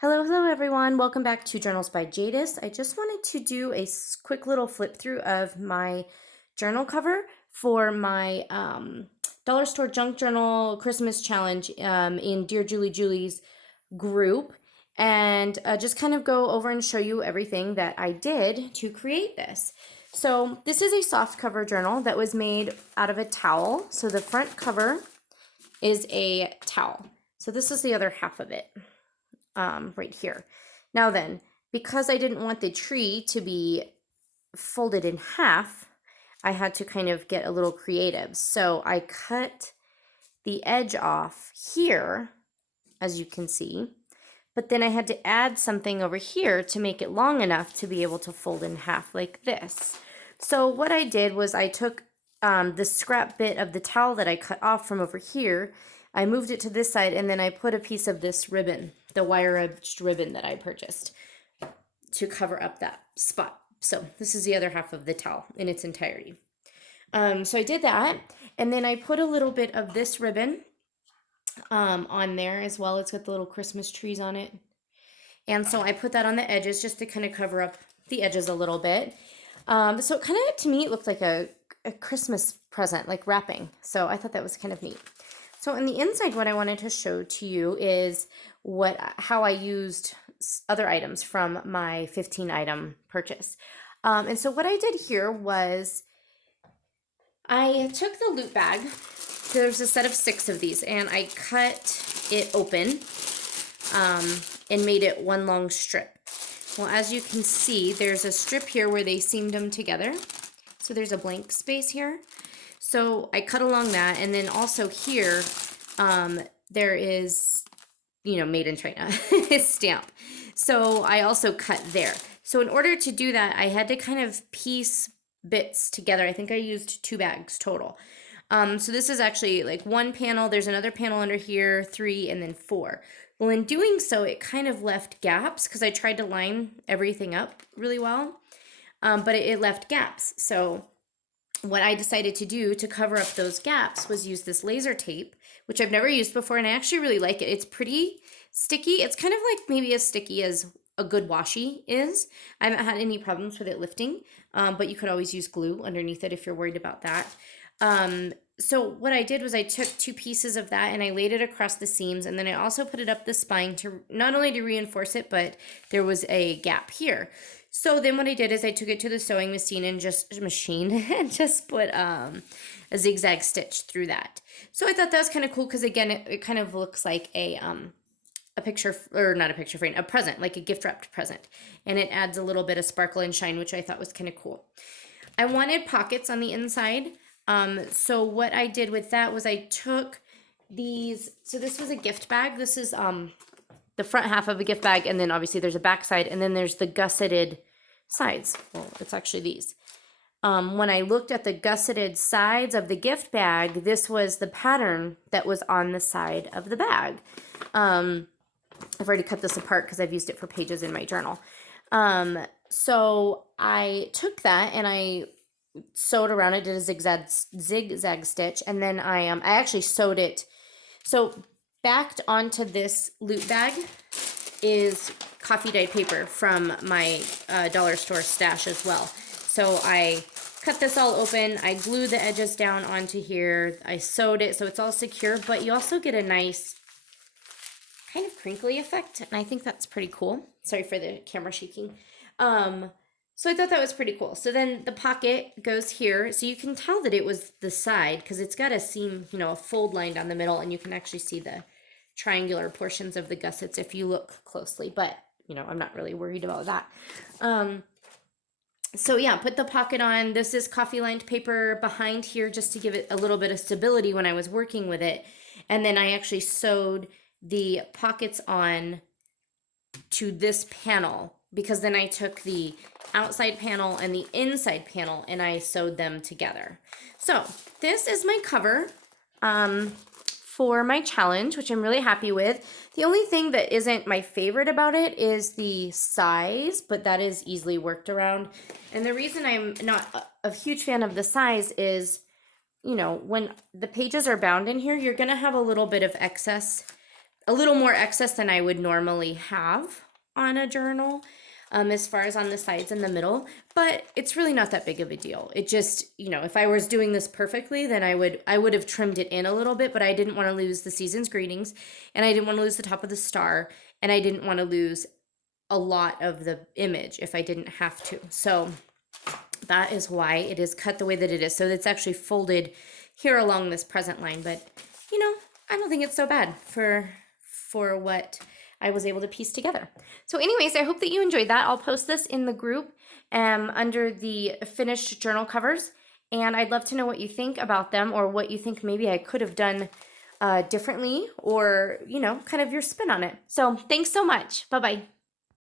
Hello everyone. Welcome back to Journals by Jadis. I just wanted to do a quick little flip through of my journal cover for my Dollar Store Junk Journal Christmas Challenge in Dear Julie Julie's group, and just kind of go over and show you everything that I did to create this. So this is a soft cover journal that was made out of a towel. So the front cover is a towel. So this is the other half of it. Right here. Now then, because I didn't want the tree to be folded in half, I had to kind of get a little creative. So I cut the edge off here, as you can see, but then I had to add something over here to make it long enough to be able to fold in half like this. So what I did was I took the scrap bit of the towel that I cut off from over here, I moved it to this side, and then I put a piece of this ribbon, the wire-edged ribbon that I purchased, to cover up that spot. So this is the other half of the towel in its entirety. So I did that, and then I put a little bit of this ribbon on there as well. It's got the little Christmas trees on it. And so I put that on the edges just to kind of cover up the edges a little bit. So it kind of, to me, it looked like a Christmas present, like wrapping. So I thought that was kind of neat. So in the inside, what I wanted to show to you is how I used other items from my 15 item purchase. And so what I did here was I took the loot bag. There's a set of 6 of these, and I cut it open and made it one long strip. Well, as you can see, there's a strip here where they seamed them together. So there's a blank space here. So I cut along that, and then also here, there is, made in China stamp. So I also cut there. So in order to do that, I had to kind of piece bits together. I think I used 2 bags total. So this is actually like 1 panel. There's another panel under here, 3, and then 4. Well, in doing so, it kind of left gaps because I tried to line everything up really well, but it left gaps. So what I decided to do to cover up those gaps was use this laser tape, which I've never used before, and I actually really like it. It's pretty sticky. It's kind of like maybe as sticky as a good washi is. I haven't had any problems with it lifting, but you could always use glue underneath it if you're worried about that. So what I did was I took 2 pieces of that and I laid it across the seams, and then I also put it up the spine to not only to reinforce it, but there was a gap here. So then what I did is I took it to the sewing machine and just put a zigzag stitch through that. So I thought that was kind of cool because, again, it kind of looks like a picture, or not a picture frame, a present, like a gift wrapped present. And it adds a little bit of sparkle and shine, which I thought was kind of cool. I wanted pockets on the inside. So what I did with that was I took these, so this was a gift bag. This is the front half of a gift bag, and then obviously there's a back side, and then there's the gusseted sides. Well, it's actually these. When I looked at the gusseted sides of the gift bag, this was the pattern that was on the side of the bag. I've already cut this apart because I've used it for pages in my journal. So I took that and I sewed around it, did a zigzag stitch, and then I actually sewed it. So backed onto this loot bag is coffee dyed paper from my dollar store stash as well. So I cut this all open, I glued the edges down onto here, I sewed it so it's all secure, but you also get a nice kind of crinkly effect, and I think that's pretty cool. Sorry for the camera shaking. So I thought that was pretty cool. So then the pocket goes here, so you can tell that it was the side because it's got a seam, a fold line down the middle, and you can actually see the triangular portions of the gussets if you look closely, but I'm not really worried about that. So yeah, put the pocket on. This is coffee lined paper behind here just to give it a little bit of stability when I was working with it. And then I actually sewed the pockets on to this panel, because then I took the outside panel and the inside panel and I sewed them together. So this is my cover for my challenge, which I'm really happy with. The only thing that isn't my favorite about it is the size, but that is easily worked around. And the reason I'm not a huge fan of the size is, when the pages are bound in here, you're gonna have a little bit of excess a little more excess than I would normally have on a journal, as far as on the sides and the middle, but it's really not that big of a deal. It just, you know, if I was doing this perfectly, then I would have trimmed it in a little bit, but I didn't want to lose the season's greetings, and I didn't want to lose the top of the star, and I didn't want to lose a lot of the image if I didn't have to. So that is why it is cut the way that it is. So it's actually folded here along this present line, but you know, I don't think it's so bad for what I was able to piece together. So anyways, I hope that you enjoyed that. I'll post this in the group under the finished journal covers, and I'd love to know what you think about them, or what you think maybe I could have done differently, or, you know, kind of your spin on it. So thanks so much. Bye-bye.